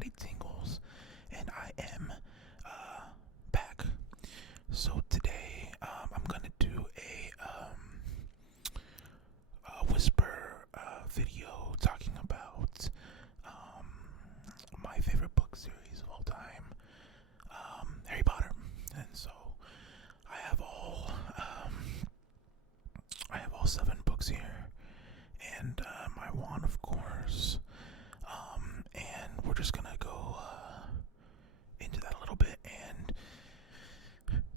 MattyTingles, and I am back. So today I'm gonna do a whisper video talking about my favorite book series of all time, Harry Potter. And so I have all 7 books here, and my wand, of course. And we're just gonna go into that a little bit and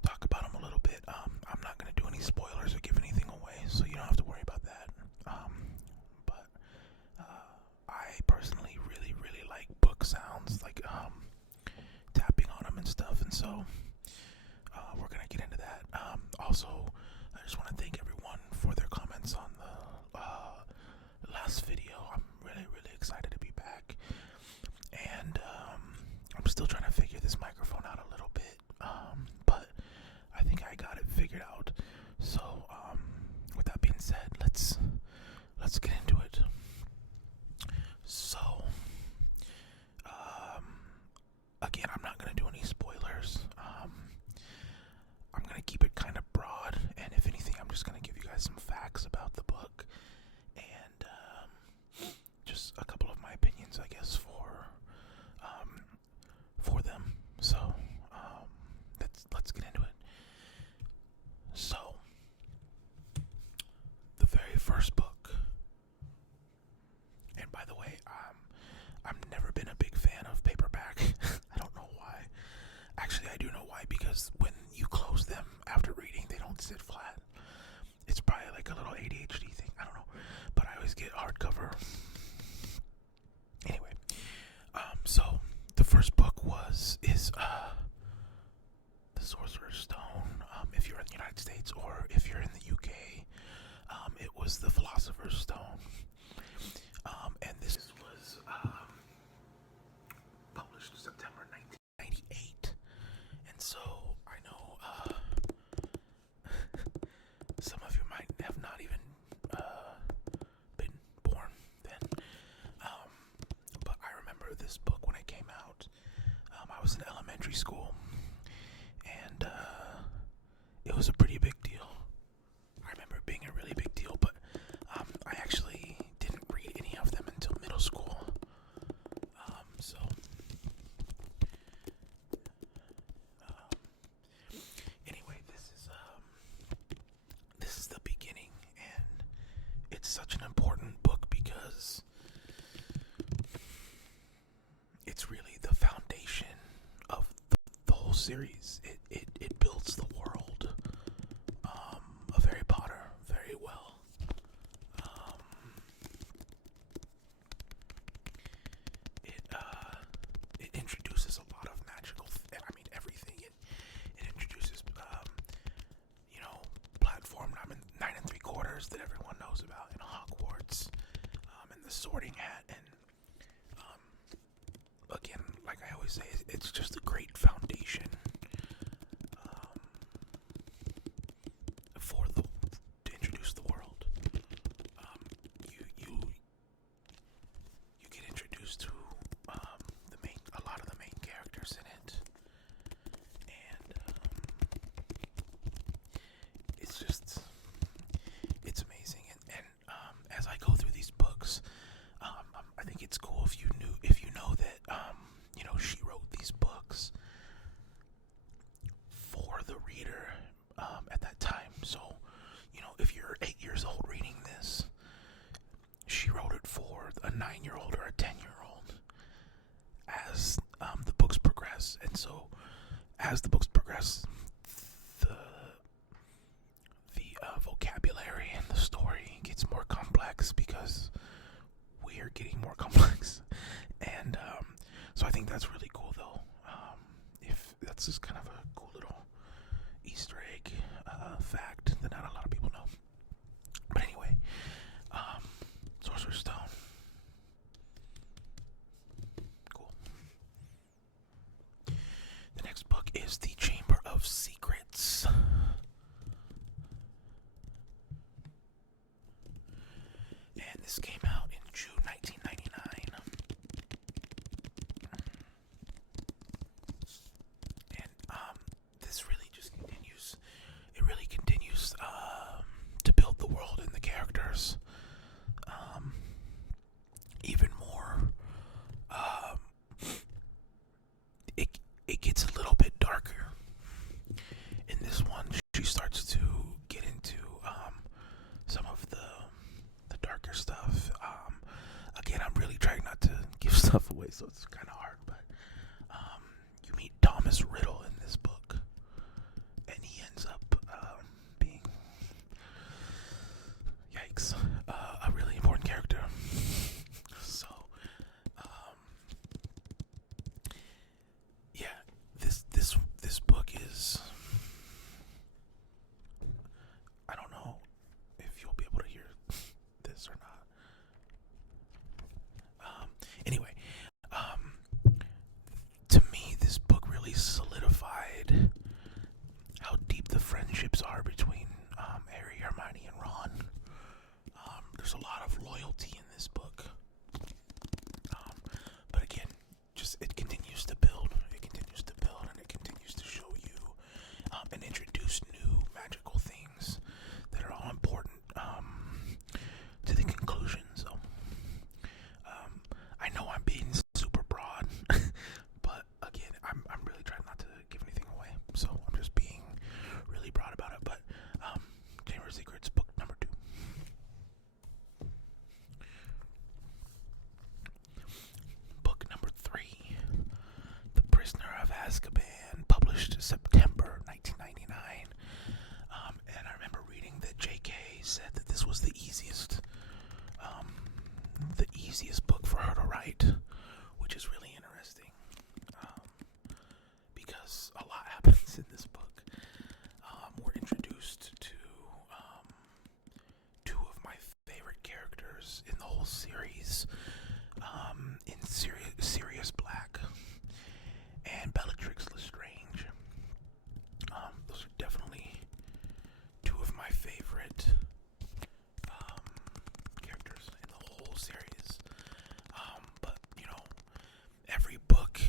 talk about them a little bit. I'm not gonna do any spoilers or give anything away, so you don't have to worry about that. But I personally really like book sounds, like tapping on them and stuff, and so we're gonna get into that. Also, I just want to thank everyone for their comments on the last video. I'm really excited to be back, and I'm still trying to figure this microphone out a little bit, but I think I got it figured out. So with that being said, let's get into it. So again, I'm not gonna do any spoilers. I'm gonna keep it kind of broad, and if anything, I'm just gonna give you guys some facts about the book, and just a couple of my opinions, I guess, for them. So let's get into it. So the very first book, and by the way, I've never been a big fan of paperback. I don't know why. Actually, I do know why, because when you close them after reading, they don't sit flat. It's probably like a little ADHD thing. I don't know. But I always get hardcover. Anyway, so the first book is The Sorcerer's Stone. If you're in the United States, or if you're in the UK, it was The Philosopher's Stone. And this was published September 1998. And so I know some of you might have not even been born then. But I remember this book when it came out. I was in elementary school, and it was a pretty big deal. I remember it being a really big deal, but I actually didn't read any of them until middle school. So anyway, this is the beginning, and it's such an important book because it's really the foundation of the whole series. It builds the world of Harry Potter very well. It introduces a lot of magical. Everything. It introduces platform 9 3/4 that everyone knows about in Hogwarts, and the Sorting Hat, and again, like I always say, it's just a great foundation to introduce the world. You get introduced to a lot of the main characters in it, and it's amazing. And as I go through these books, I think it's cool if you know that she wrote these books for the reader at that time. So if you're 8 years old reading this, she wrote it for a 9-year-old or a 10-year-old as the books progress. And so as the books progress, the vocabulary and the story gets more complex because we are getting more complex. And so I think that's really cool, though. If that's just kind of a cool little Easter egg fact that not a lot of people know. But anyway, Sorcerer's Stone. Cool. The next book is The Chamber of Secrets. And this came out in June 1999. so it's kind of hard. But you meet Thomas Riddle in this book, and he ends up being, yikes, a really important character. So, yeah, this book is, I don't know if you'll be able to hear this or not. Anyway, to me, this book really solidified how deep the friendships are between Harry, Hermione, and Ron. There's a lot of loyalty in this book. But again, just it continues to build. It continues to build, and it continues to show you and introduce new magical things that are all important to the conclusion. So, I know I'm being super broad, but again, I'm really trying not to give anything away. So I'm just being really broad about it. But Chamber of Secrets, book number 2. Book number 3, The Prisoner of Azkaban, published September 1999. And I remember reading that J.K. said that this was the easiest book for her to write, which is really interesting, because a lot happens in this book. We're introduced to 2 of my favorite characters in the whole series, in Sirius Black and Bellatrix Lestrange. Those are definitely 2 of my favorite characters in the whole series. But every book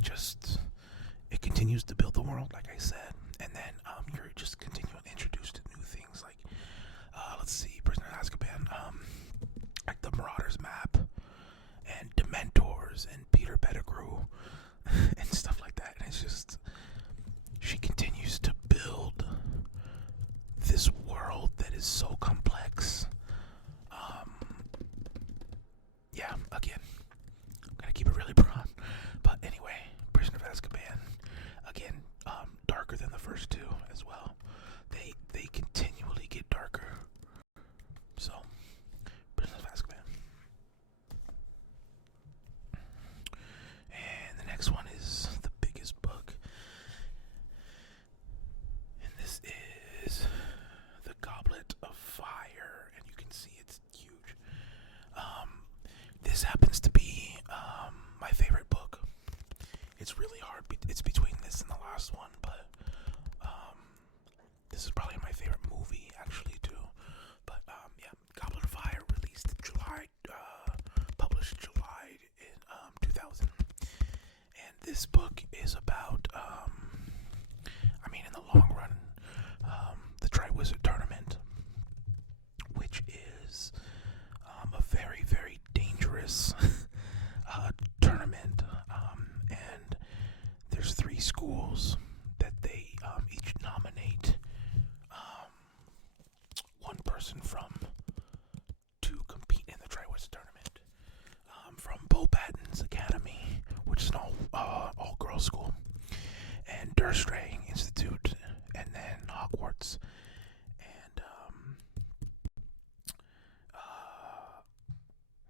just it continues to build the world, like I said, and then you're just continually introduced to new things, like let's see, Prisoner of Azkaban, like the Marauders map and Dementors and Peter Pettigrew and stuff like that. And it's just, she continues to build this world that is so complex. Yeah, again, I'm gonna keep it really broad, but anyway, Prisoner of Azkaban, again, darker than the first 2 as well. They continually get darker. So, Prisoner of Azkaban. And the next one is the biggest book, and this is the Goblet of Fire, and you can see it's huge. This happens to be my favorite book. It's really hard. It's between this and the last one, but this is probably my favorite movie, actually, too. But yeah, Goblet of Fire, released July, published July in 2000. And this book is about, in the long run, the Triwizard Tournament, which is a very, very dangerous tournament, and there's 3 schools that they each nominate one person from to compete in the Triwizard Tournament, from Bo Patton's Academy, which is an all-girls school, and Durstrang Institute, and then Hogwarts, and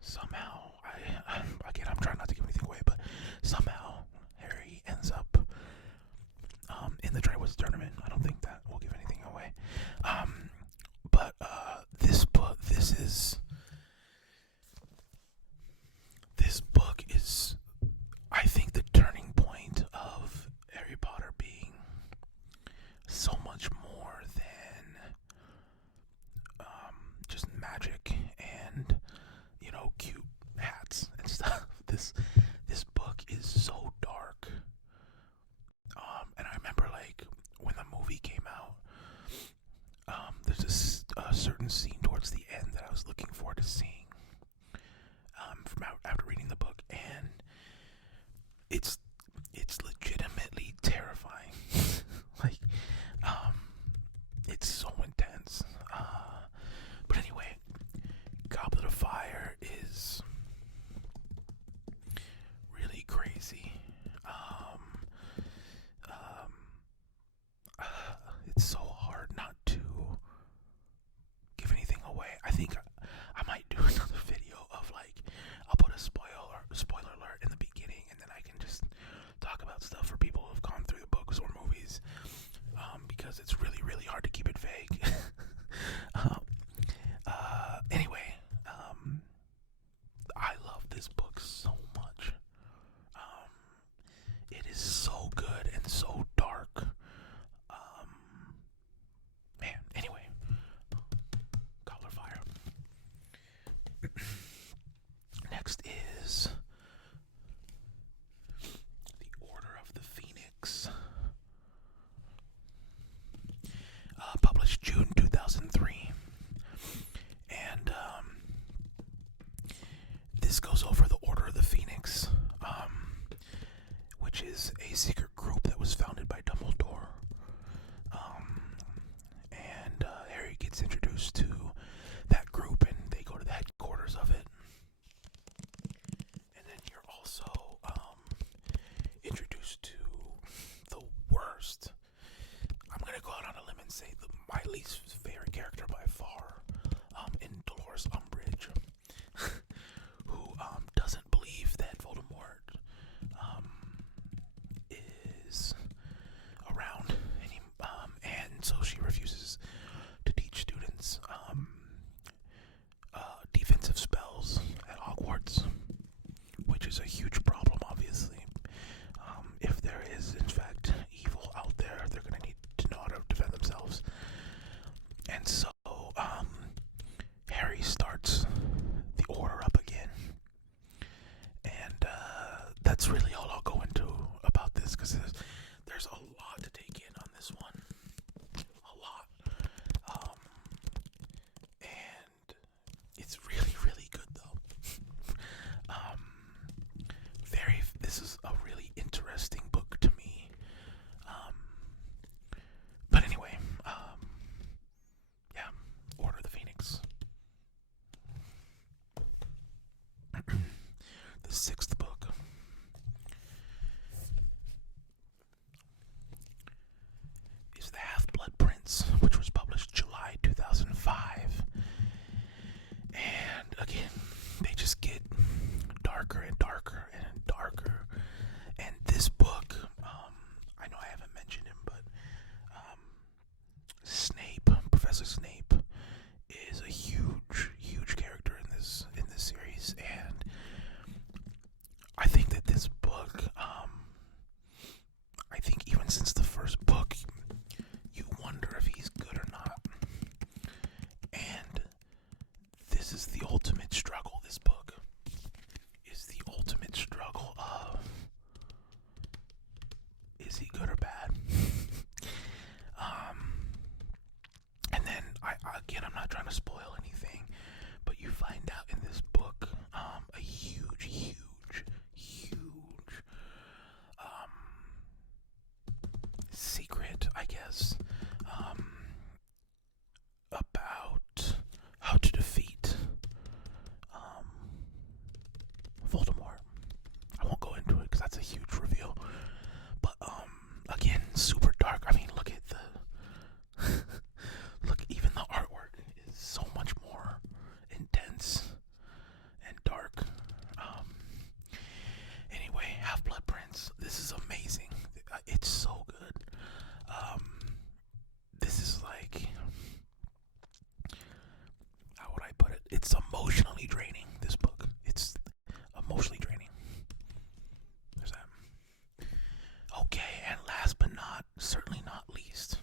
somehow, I'm trying not to give anything away, but somehow Harry ends up in the Triwizard Tournament. I don't think that will give anything away. But this book is, I think, the turning point of Harry Potter being so much more than just magic and cute hats and stuff. This book is so dark. And I remember, like, when the movie came out, there's a certain scene towards the end that I was looking forward to seeing from after reading the book, and it's legitimately terrifying. Like, it's so intense. But anyway, Goblet of Fire is the sixth book is the Half-Blood Prince, which was published July 2005. And again, they just get darker and darker and darker. And this book, I know I haven't mentioned him, but Snape, Professor Snape, is a huge character in this series, and I think that this book, I think even since the first book, you wonder if he's good or not. And this is the ultimate struggle. This book is the ultimate struggle of, is he good or bad? And then, I'm not trying to spoil anything, but you find out in this book a huge secret, I guess, about how to defeat Voldemort. I won't go into it because that's a huge reveal. But again, super dark. I mean, look at the look. Even the artwork is so much more intense and dark. Anyway, Half-Blood Prince. This is amazing. It's so good. This is like, how would I put it? It's emotionally draining. This book. It's emotionally draining. There's that. Okay, and last but certainly not least,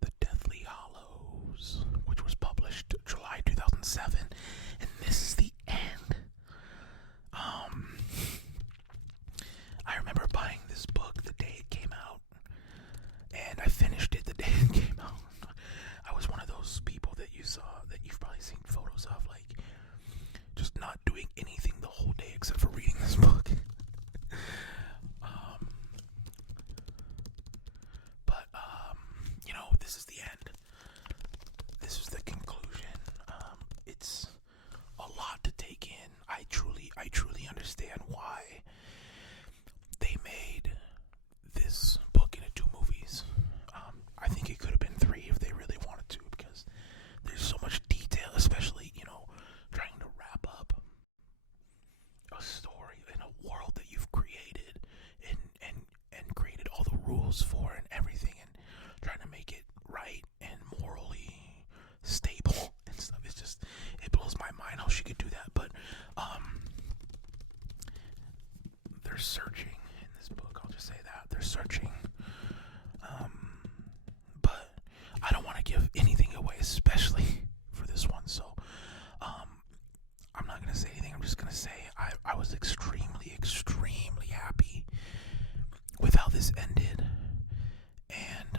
the Deathly Hallows, which was published July 2007, and this is the end. I remember buying this book the day it came out, and I finished it the day it came out. I was one of those people that you've probably seen photos of, like, just not doing anything the whole day except for reading this book. This is the end. This is the conclusion. It's a lot to take in. I truly understand why they made this book into 2 movies. I think it could have been 3 if they really wanted to, because there's so much detail, especially, trying to wrap up a story in a world that you've created and created all the rules for and everything, and trying to make it right and morally stable and stuff. It's just, it blows my mind how she could do that. But they're searching in this book. I'll just say that they're searching. But I don't want to give anything away, especially for this one. So I'm not gonna say anything. I'm just gonna say I was extremely happy with how this ended. And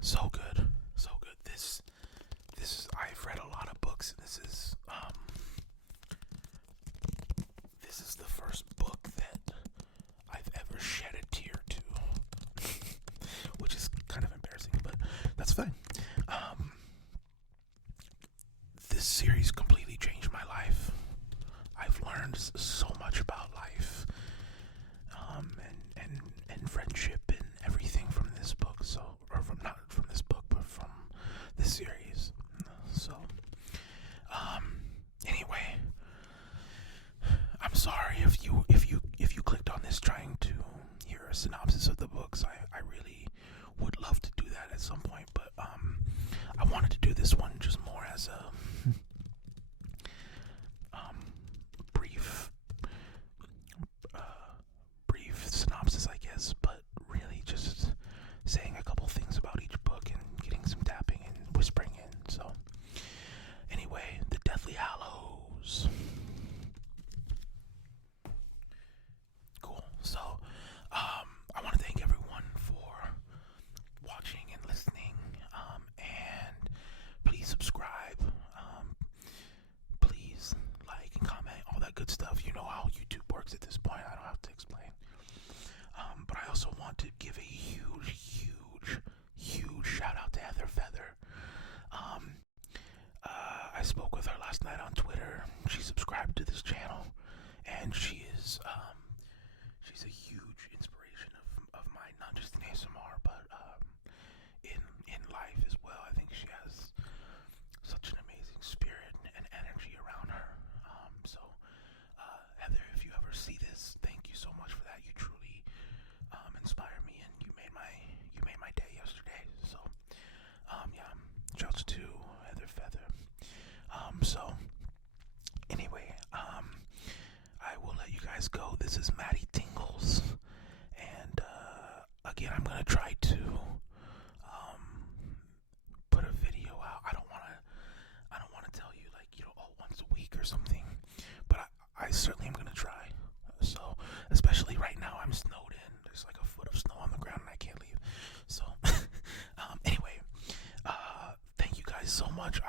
so good. This is, I've read a lot of books, and this is the first book that I've ever shed a tear to, which is kind of embarrassing, but that's fine. This series completely changed my life. I've learned so much about life, and friendship and everything from this book. Not from this book, but from this series. So, anyway, I'm sorry if you clicked on this trying to hear a synopsis of the books. I really would love to do that at some point, but I wanted to do this one just more as a brief synopsis, I guess, but really just saying a couple things about each book and getting some tapping and whispering in. So anyway, the Deathly Hallows. Cool. So I want to thank everyone for watching and listening, and please subscribe. Shouts to Heather Feather. So anyway, I will let you guys go. This is MattyTingles, and again, I'm gonna try to put a video out. I don't wanna tell you like once a week or something, but I certainly am gonna try. So especially right now, I'm snowed in. There's like a foot of snow on the ground, and I can't leave. So anyway, thank you guys so much.